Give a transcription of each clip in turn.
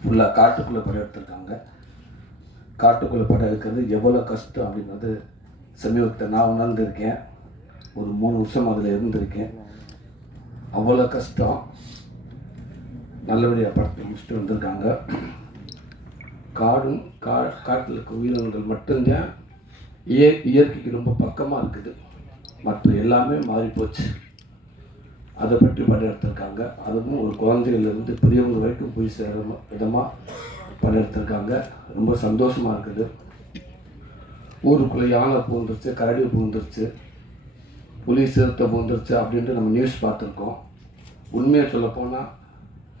ஃபுல்லாக காட்டுக்குள்ளே படம் எடுத்திருக்காங்க. காட்டுக்குள்ளே படம் எடுக்கிறது எவ்வளோ கஷ்டம் அப்படின்றது சமீபத்தை நான் உணர்ந்திருக்கேன். ஒரு மூணு வருஷம் அதில் இருந்திருக்கேன். அவ்வளோ கஷ்டம். நல்லபடியாக படத்தை முடிச்சுட்டு வந்திருக்காங்க. காடும் கா காட்டில் இருக்க உயிரினங்கள் மட்டும்தான் இய இயற்கைக்கு ரொம்ப பக்கமாக இருக்குது. மற்ற எல்லாமே மாறிப்போச்சு. அதை பற்றி படம் எடுத்திருக்காங்க அதுவும் ஒரு குழந்தைகள்லேருந்து பெரியவங்க வரைக்கும் போய் சேர விதமாக படம் எடுத்திருக்காங்க ரொம்ப சந்தோஷமாக இருக்குது. ஊருக்குள்ளே யானை பூந்துருச்சு கரடி பூந்துருச்சு புலி சிறுத்தை பூந்துருச்சு அப்படின்ட்டு நம்ம நியூஸ் பார்த்துருக்கோம். உண்மையை சொல்லப்போனால்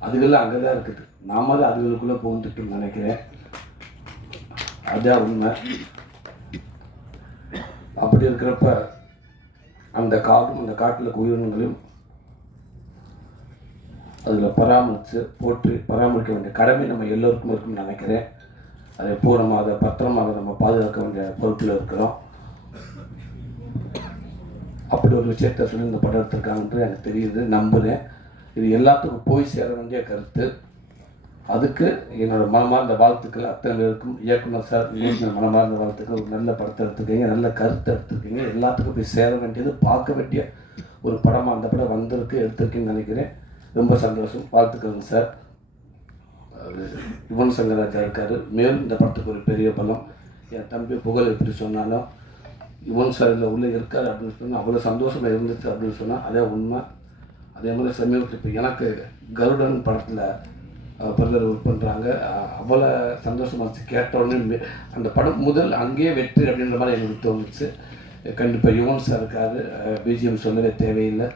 அதுகெல்லாம் அங்கே தான் இருக்குது. நாம தான் அதுகளுக்குள்ளே பூந்துட்டுன்னு நினைக்கிறேன். அதுதான் உண்மை. அப்படி இருக்கிறப்ப அந்த காடும் அந்த காட்டில் உயிரினங்களையும் அதில் பராமரித்து போற்றி பராமரிக்க வேண்டிய கடமை நம்ம எல்லோருக்கும் இருக்குன்னு நினைக்கிறேன். அதை பூரமாக அதை பத்திரமாக நம்ம பாதுகாக்க வேண்டிய பொறுப்பில் இருக்கிறோம். அப்படி ஒரு விஷயத்தை சொல்லி இந்த படம் எடுத்திருக்காங்கன்றது எனக்கு தெரியுது நம்புகிறேன் இது எல்லாத்துக்கும் போய் சேர வேண்டிய கருத்து. அதுக்கு என்னோடய மனமார்ந்த வாழ்த்துக்கள். அத்தனை பேருக்கும் இயக்குனர் சார் மனமார்ந்த வாழ்த்துக்கள். ஒரு நல்ல படத்தை எடுத்துருக்கீங்க நல்ல கருத்தை எடுத்துருக்கீங்க. எல்லாத்துக்கும் போய் சேர வேண்டியது பார்க்க வேண்டிய ஒரு படமாக அந்த படம் வந்திருக்கு எடுத்திருக்கீங்கன்னு நினைக்கிறேன். ரொம்ப சந்தோஷம். வாழ்த்துக்கள்ங்க சார் யுவன் சங்கராஜா இருக்கார். மேலும் இந்த படத்துக்கு ஒரு பெரிய பலம். என் தம்பி புகழ் எப்படி சொன்னாலும் யுவன் சார் இதில் உள்ளே இருக்கார் அப்படின்னு சொன்னால் அவ்வளோ சந்தோஷமாக இருந்துச்சு அப்படின்னு சொன்னால் அதே உண்மை. அதே மாதிரி சமீபத்தில் இப்போ எனக்கு கருடன் படத்தில் பிரதர் ஒர்க் பண்ணுறாங்க அவ்வளோ சந்தோஷமாக இருந்துச்சு. கேட்ட மே- அந்த படம் முதல் அங்கேயே வெற்றி அப்படின்ற மாதிரி எனக்கு தோணுச்சு. கண்டிப்பாக யுவன் சார் இருக்காரு. பிஜிஎம் சொல்லவே தேவையில்லை.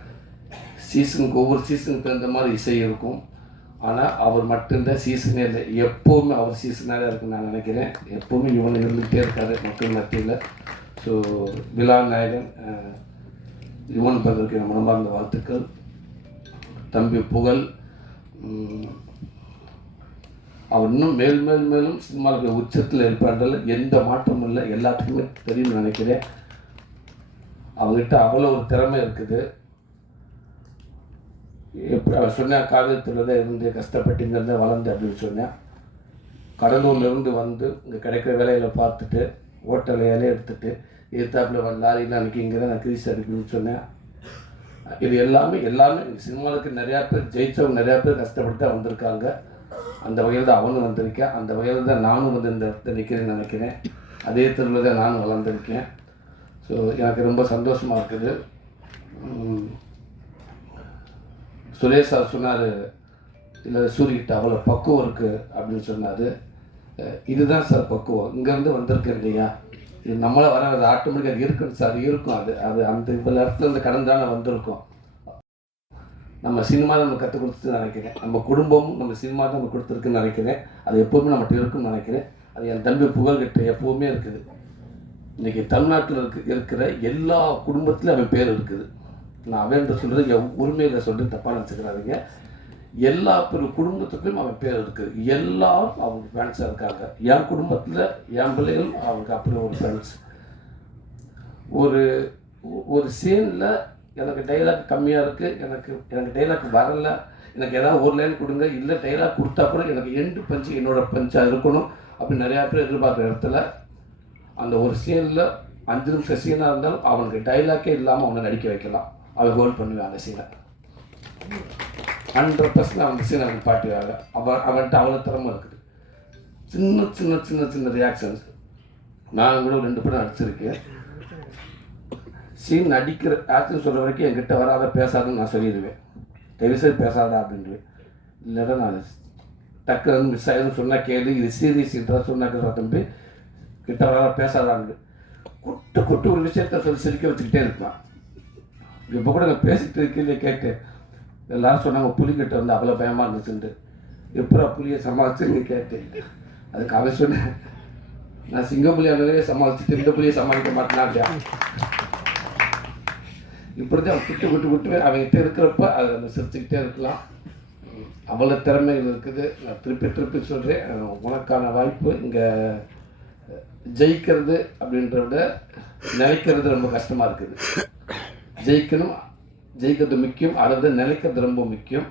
சீசனுக்கு ஒவ்வொரு சீசனுக்கு தகுந்த மாதிரி இசை இருக்கும். ஆனால் அவர் மட்டும்தான் சீசனே இல்லை. எப்போவுமே அவர் சீசனாக தான் இருக்குன்னு நான் நினைக்கிறேன். எப்போவுமே இவன் இருந்துகிட்டே இருக்காரு. மக்கள் மத்தியில் ஸோ விழா நாயகன் யுவன் பதற்கு என் மனமார்ந்த வாழ்த்துக்கள். தம்பி புகழ் அவர் இன்னும் மேல் மேல் மேலும் சினிமாவுக்கு உச்சத்தில் இருப்பார்கள் எந்த மாற்றமும் இல்லை. எல்லாத்துக்குமே தெரியும்னு நினைக்கிறேன். அவர்கிட்ட அவ்வளோ ஒரு திறமை இருக்குது. அவர் சொன்னேன் காகிதத்தில் தான் இருந்து கஷ்டப்பட்டு இங்கேருந்து வளர்ந்து அப்படின்னு சொன்னேன் கடலூர்லேருந்து வந்து இங்கே கிடைக்கிற வேலையில் பார்த்துட்டு ஹோட்டல் வேலையை எடுத்துட்டு எதிர்த்தாப்பில் வந்து லாரியில் அன்றைக்கி இங்கே தான் நான் கிரீஸ் அடிக்கணும்னு சொன்னேன் இது எல்லாமே எல்லாமே சினிமாவுக்கு நிறையா பேர் ஜெயிச்சவங்க நிறையா பேர் கஷ்டப்பட்டு தான் வந்திருக்காங்க. அந்த வகையில் தான் அவனும் வந்திருக்கேன். அந்த வகையில் தான் நானும் வந்து இந்த இடத்துல நிற்கிறேன்னு நினைக்கிறேன். அதே தெருவில் தான் நானும் வளர்ந்துருக்கேன். ஸோ எனக்கு ரொம்ப சந்தோஷமாக இருக்குது. சுரேஷ் சார் சொன்னார் இல்லை சூரியகிட்ட அவ்வளோ பக்குவம் இருக்குது அப்படின்னு சொன்னார். இதுதான் சார் பக்குவம். இங்கேருந்து வந்திருக்கு இல்லையா இது நம்மளை வர அது ஆட்டோமேட்டிக்காக இருக்குன்னு சார் இருக்கும் அது. அது அந்த இவ்வளோ இடத்துல இருந்து கடந்தான வந்திருக்கும். நம்ம சினிமா நம்ம கற்றுக் கொடுத்துட்டு நினைக்கிறேன். நம்ம குடும்பமும் நம்ம சினிமா தான் நம்ம கொடுத்துருக்குன்னு நினைக்கிறேன். அது எப்போவுமே நம்மகிட்ட இருக்குன்னு நினைக்கிறேன். அது என் தம்பி புகழ்கிட்ட எப்போவுமே இருக்குது. இன்றைக்கி தமிழ்நாட்டில் இருக்க இருக்கிற எல்லா குடும்பத்திலும் அவன் பேர் இருக்குது. நான் அவன் சொல்கிறது உரிமையில் சொல்லி தப்பாக நினச்சிக்கிறாதீங்க. எல்லா குடும்பத்துக்கும் அவன் பேர் இருக்குது எல்லாரும் அவங்க ஃபேன்ஸாக இருக்காங்க. என் குடும்பத்தில் என் பிள்ளைகள் அவங்க அப்படி ஒரு ஃப்ரெண்ட்ஸ் ஒரு ஒரு சீனில் எனக்கு டைலாக் கம்மியாக இருக்குது எனக்கு எனக்கு டைலாக் வரல. எனக்கு ஏதாவது ஒரு லைன் கொடுங்க. இல்லை டைலாக் கொடுத்தா கூட எனக்கு எண்டு பஞ்சு என்னோடய பஞ்சாக இருக்கணும். அப்படின்னு நிறையா பேர் எதிர்பார்க்குற இடத்துல அந்த ஒரு சீனில் அஞ்சு நிமிஷம் சீனாக இருந்தாலும் அவனுக்கு டைலாக்கே இல்லாமல் அவனை நடிக்க வைக்கலாம். அவள் ஹோல்ட் பண்ணுவேன் அந்த சீனை ஹண்ட்ரட் பர்சன்ட் அவன் சீனை அவன் பாட்டுவாங்க அவன் அவன்கிட்ட அவ்வளோ திறமை இருக்குது. சின்ன சின்ன சின்ன சின்ன ரியாக்ஷன்ஸ் நான் கூட ரெண்டு படம் நடிச்சிருக்கேன். சீன் நடிக்கிற ஆக்ஷன் சொல்கிற வரைக்கும் என்கிட்ட வராத பேசாதுன்னு நான் சொல்லிடுவேன். தயவுசெய்து பேசாதா அப்படின்ட்டு இல்லைன்னா நான் டக்கு மிஸ் ஆகிடும் சொன்னால் கேளு இது சீரியஸ் இன்ட்ரா தம்பி. கிட்ட வராத பேசாதான்னு குட்டு குட்டு ஒரு விஷயத்த சொல்லி சிரிக்க வச்சுக்கிட்டே இருப்பான். இப்போ கூட நான் பேசிட்டு இருக்கீங்களே கேட்டேன். எல்லாரும் சொன்னாங்க புலிக்கிட்ட வந்து அவ்வளோ பயமாக இருந்துச்சுட்டு எப்படா புலியை சமாளிச்சுன்னு கேட்டேன். அதுக்கு அவன் சொன்னேன் நான் சிங்க புலியானவே சமாளிச்சுட்டு இந்த புலியை சமாளிக்க மாட்டேனா அப்படியா? இப்படி தான் விட்டு விட்டு குட்டு அவங்ககிட்ட இருக்கிறப்ப அதை நம்ம சிரிச்சுக்கிட்டே இருக்கலாம். அவ்வளோ திறமைகள் இருக்குது. நான் திருப்பி திருப்பி சொல்கிறேன் உனக்கான வாய்ப்பு. இங்கே ஜெயிக்கிறது அப்படின்றத விட நினைக்கிறது ரொம்ப கஷ்டமாக இருக்குது. ஜெயிக்கணும். ஜெயிக்கிறது முக்கியம். அதை விட நிலைக்கிறது ரொம்ப முக்கியம்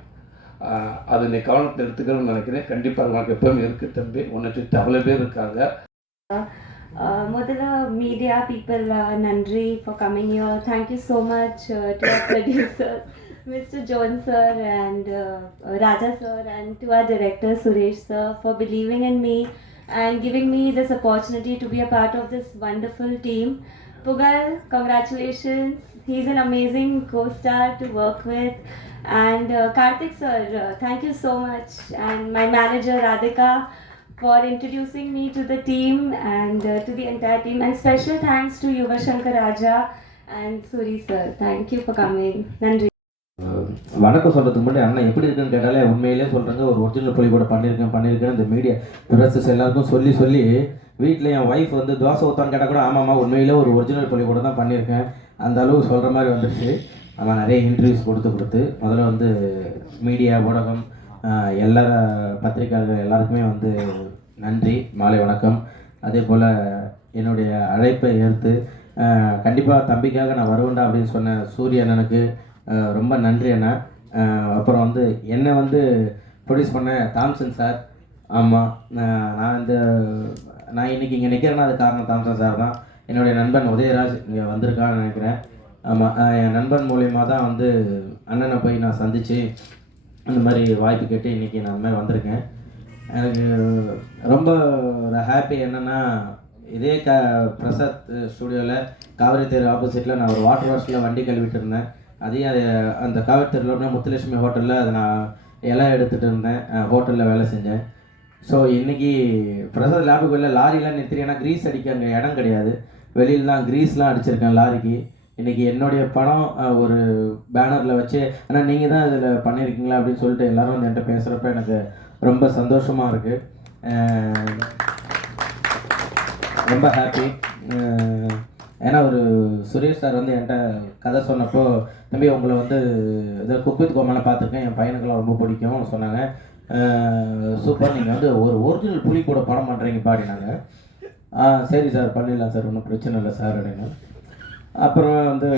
அது நீ கவனத்தை எடுத்துக்கணும்னு நினைக்கிறேன். கண்டிப்பாக உனக்கு எப்பவுமே இருக்குது தம்பி. உன்னை சுற்றி அவ்வளோ பேர் இருக்காங்க. முதல்ல மீடியா பீப்புள் நன்றி for coming you thank you so much to our producer mister John sir and Raja sir and to our director Suresh sir for believing in me and giving me this opportunity to be a part of this wonderful team. Pugal, congratulations. He's an amazing co-star to work with. And uh, Karthik sir, uh, thank you so much. And my manager Radhika for introducing me to the team and uh, to the entire team. And special thanks to Yuva Shankar Raja and Suri sir. Thank you for coming. Nandri. வணக்கம் சொல்கிறதுக்கு முன்னாடி அண்ணன் எப்படி இருக்குன்னு கேட்டாலே உண்மையிலே சொல்கிறேங்க ஒரு ஒரிஜினல் பொலி கூட பண்ணியிருக்கேன் பண்ணியிருக்கேன் இந்த மீடியா பிரசஸ் எல்லாருக்கும் சொல்லி சொல்லி வீட்டில் என் ஒய்ஃப் வந்து தோசை ஊற்றான்னு கேட்டால் கூட ஆமாம்மா உண்மையிலே ஒரு ஒரிஜினல் பொலி கூட தான் பண்ணியிருக்கேன் அந்த அளவு சொல்கிற மாதிரி வந்துடுச்சு நம்ம நிறைய இன்டர்வியூஸ் கொடுத்து கொடுத்து முதல்ல வந்து மீடியா ஊடகம் எல்லா பத்திரிக்கையாளர்கள் எல்லாருக்குமே வந்து நன்றி மாலை வணக்கம். அதே போல் என்னுடைய அழைப்பை ஏற்று கண்டிப்பாக தம்பிக்காக நான் வருவேன்டா அப்படின்னு சொன்ன சூரிய அண்ணனுக்கு ரொம்ப நன்றி அண்ணா. அப்புறம் வந்து என்னை வந்து ப்ரொடியூஸ் பண்ண தாம்சன் சார் ஆமாம் நான் இந்த நான் இன்னைக்கு இங்கே நிற்கிறேன்னா அது காரணம் தாம்சன் சார் தான். என்னுடைய நண்பன் உதயராஜ் இங்கே வந்திருக்கான்னு நினைக்கிறேன். ஆமாம் என் நண்பன் மூலியமாக தான் வந்து அண்ணனை போய் நான் சந்தித்து அந்த மாதிரி வாய்ப்பு கேட்டு இன்றைக்கி நான் அந்த மாதிரி வந்திருக்கேன். எனக்கு ரொம்ப ஒரு ஹாப்பி என்னென்னா இதே க பிரசாத் ஸ்டூடியோவில் காவிரி தேர் ஆப்போசிட்டில் நான் ஒரு வாட்டர் வாஷில் வண்டி கழுவிட்டு இருந்தேன். அதையும் அது அந்த காவிரி தெருவில் முத்துலட்சுமி ஹோட்டலில் அதை நான் இலை எடுத்துகிட்டு இருந்தேன். ஹோட்டலில் வேலை செஞ்சேன். ஸோ இன்றைக்கி பிரசாத் லேபுக்கு லாரிலாம் நிறுத்தி ஏன்னா க்ரீஸ் அடிக்க அங்கே இடம் கிடையாது. வெளியில் தான் க்ரீஸ்லாம் அடிச்சிருக்கேன் லாரிக்கு. இன்றைக்கி என்னுடைய படம் ஒரு பேனரில் வச்சு ஆனால் நீங்கள் தான் இதில் பண்ணியிருக்கீங்களா அப்படின்னு சொல்லிட்டு எல்லோரும் வந்து என்கிட்ட பேசுகிறப்ப எனக்கு ரொம்ப சந்தோஷமாக இருக்குது ரொம்ப ஹாப்பி ஏன்னா ஒரு சுரேஷ் சார் வந்து என்கிட்ட கதை சொன்னப்போ தம்பி உங்களை வந்து இதை குக் வித் பார்த்துருக்கேன். என் பையனுக்கெல்லாம் ரொம்ப பிடிக்கும் சொன்னாங்க. சூப்பர். நீங்கள் வந்து ஒரு ஒரிஜினல் புலி கூட படம் பண்ணுறீங்க பாடினாங்க ஆ சரி சார் பண்ணிடலாம் சார் ஒன்றும் பிரச்சனை இல்லை சார் அப்படின்னு அப்புறம் வந்து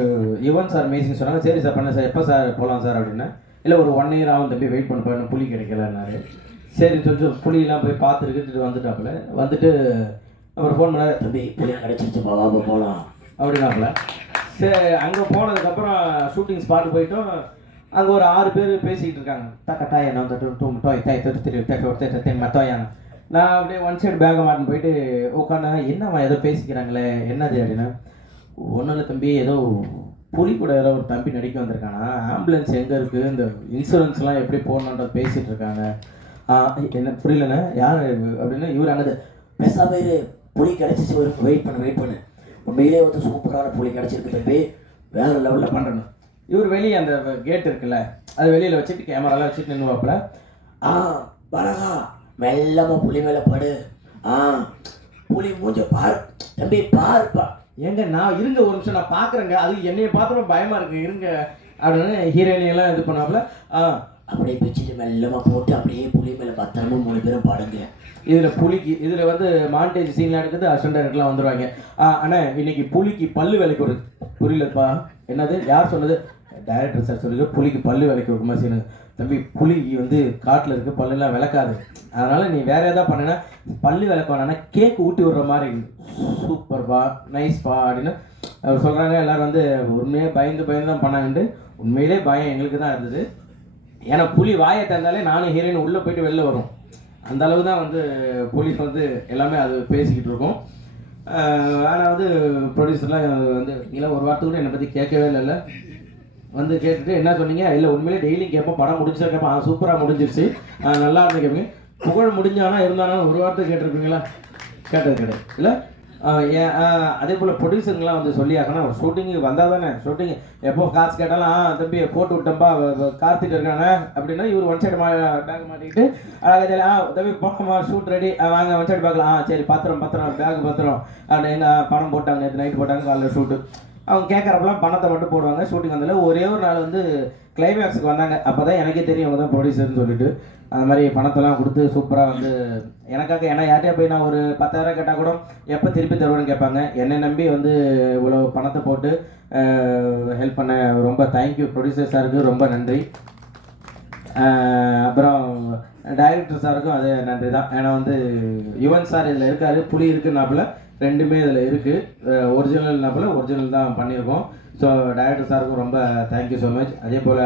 யுவன் சார் மீசிங் சொன்னாங்க சரி சார் பண்ண சார் எப்போ சார் போகலாம் சார் அப்படின்னா இல்லை ஒரு ஒன் இயர் ஆகும் தம்பி வெயிட் பண்ண இன்னும் புலி கிடைக்கலன்னாரு சரி கொஞ்சம் புளியெல்லாம் போய் பார்த்துருக்கிட்டு வந்துட்டாப்புல வந்துட்டு அவர் ஃபோன் பண்ணார் தம்பி புளி கிடச்சிருச்சுப்பா வாப்பா போகலாம் அப்படின்னாப்புல சரி அங்கே போனதுக்கப்புறம் ஷூட்டிங் ஸ்பாட் போயிட்டோம் அங்கே ஒரு ஆறு பேர் பேசிக்கிட்டு இருக்காங்க தக்க டாய் நான் டூ டோய் தாய் தொட்டு திரு தட்டு ஒரு தட்டு தென் மத்தோயாங்க நான் அப்படியே ஒன் சைடு பேக்கை மாட்டின்னு போயிட்டு உட்காந்து என்னம்மா ஏதோ பேசிக்கிறாங்களே என்னது? அப்படின்னா. ஒன்றும் இல்லை தம்பி ஏதோ புலி கூட ஏதோ ஒரு தம்பி நடிக்க வந்திருக்கானா? ஆம்புலன்ஸ் எங்கே இருக்குது இந்த இன்சூரன்ஸ்லாம் எப்படி போடணுன்றது பேசிகிட்டு இருக்காங்க. என்ன புரியலண்ணே யார்? அப்படின்னா இவர் அங்கே பெசா இரு புலி கிடச்சிச்சு வரும் வெயிட் பண்ணு வெயிட் பண்ணு. உண்மையிலே வந்து சூப்பரான புலி கிடச்சிருக்கு தம்பி. வேற லெவலில் பண்ணுறணும் இவர் வெளியே அந்த கேட் இருக்குல்ல அது வெளியில் வச்சுட்டு கேமராலாம் வச்சுட்டு நின்றுவாப்புல ஆ பலகா மெல்லமா புலி மேல படு. ஆ புலி மூஞ்ச பாரு. தம்பி பாருப்பா. ஏங்க நான் இருங்க ஒரு நிமிஷம் நான் பார்க்குறேங்க அது என்னைய பார்த்துட்டு பயமாக இருக்கு. இருங்க அப்படின்னு ஹீரோயினியெல்லாம் இது பண்ணாப்புல. ஆ. அப்படியே பிச்சுட்டு மெல்லமா போட்டு அப்படியே புலி மேல பத்திரமா மூணு பேரும் பாடுங்க. இதில் புலிக்கு இதில் வந்து மாண்டேஜ் சீன்லாம் எடுக்குது அசன் டைரக்டர்லாம் வந்துருவாங்க. ஆ அண்ணா இன்னைக்கு புலிக்கு பல்லு விலைக்கு ஒரு புரியலப்பா. என்னது? யார் சொன்னது? டைரக்டர் சார் சொல்லுங்க புலிக்கு பல்லு விலைக்கு ஒரு மாதிரி சீனு தம்பி புலி வந்து காட்டில் இருக்குது பல்லுலாம் விளக்காது. அதனால் நீ வேறு எதாவது பண்ணினா பல்லு விளக்க வேணாம்னா கேக் ஊட்டி விடுற மாதிரி சூப்பர்ப்பா நைஸ்ப்பா அப்படின்னு அவர் சொல்கிறாங்க எல்லோரும் வந்து உண்மையாக பயந்து பயந்து தான் பண்ணாங்கன்ட்டு உண்மையிலே பயம் எங்களுக்கு தான் இருந்தது. ஏன்னா புலி வாயை திறந்தாலே நானும் ஹீரோயின் உள்ளே போயிட்டு வெளில வரும். அந்த அளவு தான் வந்து போலீஸ் வந்து எல்லாமே அது பேசிக்கிட்டு இருக்கோம். ஆனால் வந்து ப்ரொடியூசர்லாம் வந்து நீலாம் ஒரு வார்த்தை கூட என்னை பற்றி கேட்கவே இல்லை வந்து கேட்டுட்டு என்ன சொன்னீங்க? இல்லை உண்மையிலே டெய்லியும் கேட்போம் படம் முடிஞ்சா கேட்போம் சூப்பராக முடிஞ்சிருச்சு. நல்லா இருந்து கேட்பீங்க புகழ் முடிஞ்சானா இருந்தானா ஒரு வார்த்தை கேட்டிருப்பீங்களா? கேட்டது கிடையாது. இல்லை? ஏன் அதே போல் ப்ரொடியூசருங்களாம் வந்து சொல்லி ஆகணும். ஒரு ஷூட்டிங்கு வந்தால் தானே. ஷூட்டிங் எப்போ காசு கேட்டாலும் ஆ தம்பி போட்டு விட்டோம்பா காத்துட்டு இருக்கானே. அப்படின்னா இவர் ஒன் சைடு மா பேக் மாட்டிக்கிட்டு ஆ தம்பி போகமா ஷூட் ரெடி வாங்க ஒன் சைடு பார்க்கலாம். ஆ சரி பத்திரம் பத்திரம் பேக் பத்திரம் அப்படின்னு பணம் படம் போட்டாங்க நேற்று நைட் போட்டாங்க காலைல ஷூட்டு அவங்க கேட்குறப்பெல்லாம் பணத்தை மட்டும் போடுவாங்க. ஷூட்டிங் வந்ததில் ஒரே ஒரு நாள் வந்து கிளைமேக்ஸுக்கு வந்தாங்க. அப்போ தான் எனக்கே தெரியும் அவங்க தான் ப்ரொடியூசர்னு சொல்லிட்டு. அந்த மாதிரி பணத்தெல்லாம் கொடுத்து சூப்பராக வந்து எனக்காக ஏன்னா யார்கிட்டயா போய் நான் ஒரு பத்தாயிரம் கேட்டால் கூட எப்போ திருப்பி தருவேன்னு கேட்பாங்க. என்னை நம்பி வந்து இவ்வளோ பணத்தை போட்டு ஹெல்ப் பண்ண ரொம்ப தேங்க்யூ ப்ரொடியூசர் சாருக்கு ரொம்ப நன்றி. அப்புறம் டைரக்டர் சாருக்கும் அதே நன்றி தான் ஏன்னா வந்து யுவன் சார் இதில் இருக்காரு புலி இருக்குன்னாப்புல ரெண்டுமே இதில் இருக்குது ஒரிஜினல் ஒரிஜினல்னாப்புல ஒரிஜினல் தான் பண்ணியிருக்கோம். ஸோ டைரக்டர் சாருக்கும் ரொம்ப தேங்க்யூ ஸோ மச் அதே போல்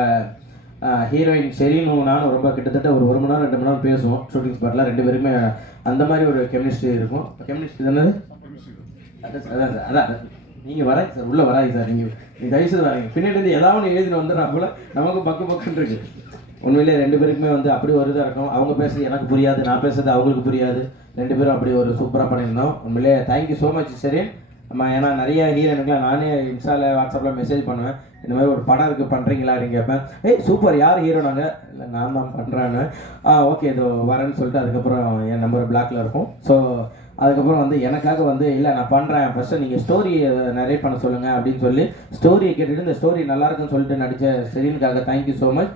ஹீரோயின் ஷெரீனும் நானும் ரொம்ப கிட்டத்தட்ட ஒரு ஒரு மணி நேரம் ரெண்டு மணி நேரம் பேசுவோம். ஷூட்டிங் ஸ்பாட்டில் ரெண்டு பேருமே அந்த மாதிரி ஒரு கெமிஸ்ட்ரி இருக்கும். கெமிஸ்ட்ரி தானே அதான் அதான் சார் அதான் நீங்கள் வராங்க சார். உள்ளே வராங்க சார். நீங்கள் நீங்கள் தயவுசெய்து வராங்க பின்னாடி ஏதாவது ஒன்று எழுதிட்டு வந்துடுறா போல். நமக்கு பக்கு பக்குன்னு இருக்குது உண்மையிலே ரெண்டு பேருக்குமே வந்து அப்படி ஒரு இதாக இருக்கும். அவங்க பேசுறது எனக்கு புரியாது நான் பேசுறது அவங்களுக்கு புரியாது. ரெண்டு பேரும் அப்படி ஒரு சூப்பராக பண்ணியிருந்தோம். உண்மையிலே தேங்க்யூ ஸோ மச் சரி நம்ம ஏன்னா நிறைய ஹீரோனுக்குலாம் நானே இன்ஸ்டாவில் வாட்ஸ்அப்பில் மெசேஜ் பண்ணுவேன். இந்த மாதிரி ஒரு படம் இருக்குது பண்ணுறீங்களா அப்படின்னு கேட்பேன். ஏய் சூப்பர் யார் ஹீரோ நாங்கள் இல்லை நான் தான் பண்ணுறேன்னு ஆ ஓகே இதோ வரேன்னு சொல்லிட்டு அதுக்கப்புறம் என் நம்பர் பிளாக்ல இருக்கும். ஸோ அதுக்கப்புறம் வந்து எனக்காக வந்து இல்லை நான் பண்ணுறேன் ஃபஸ்ட்டு நீங்கள் ஸ்டோரியை நிறைய பண்ண சொல்லுங்கள் அப்படின்னு சொல்லி ஸ்டோரியை கேட்டுட்டு இந்த ஸ்டோரி நல்லா இருக்குன்னு சொல்லிட்டு நடித்த செரீனுக்காக thank you so much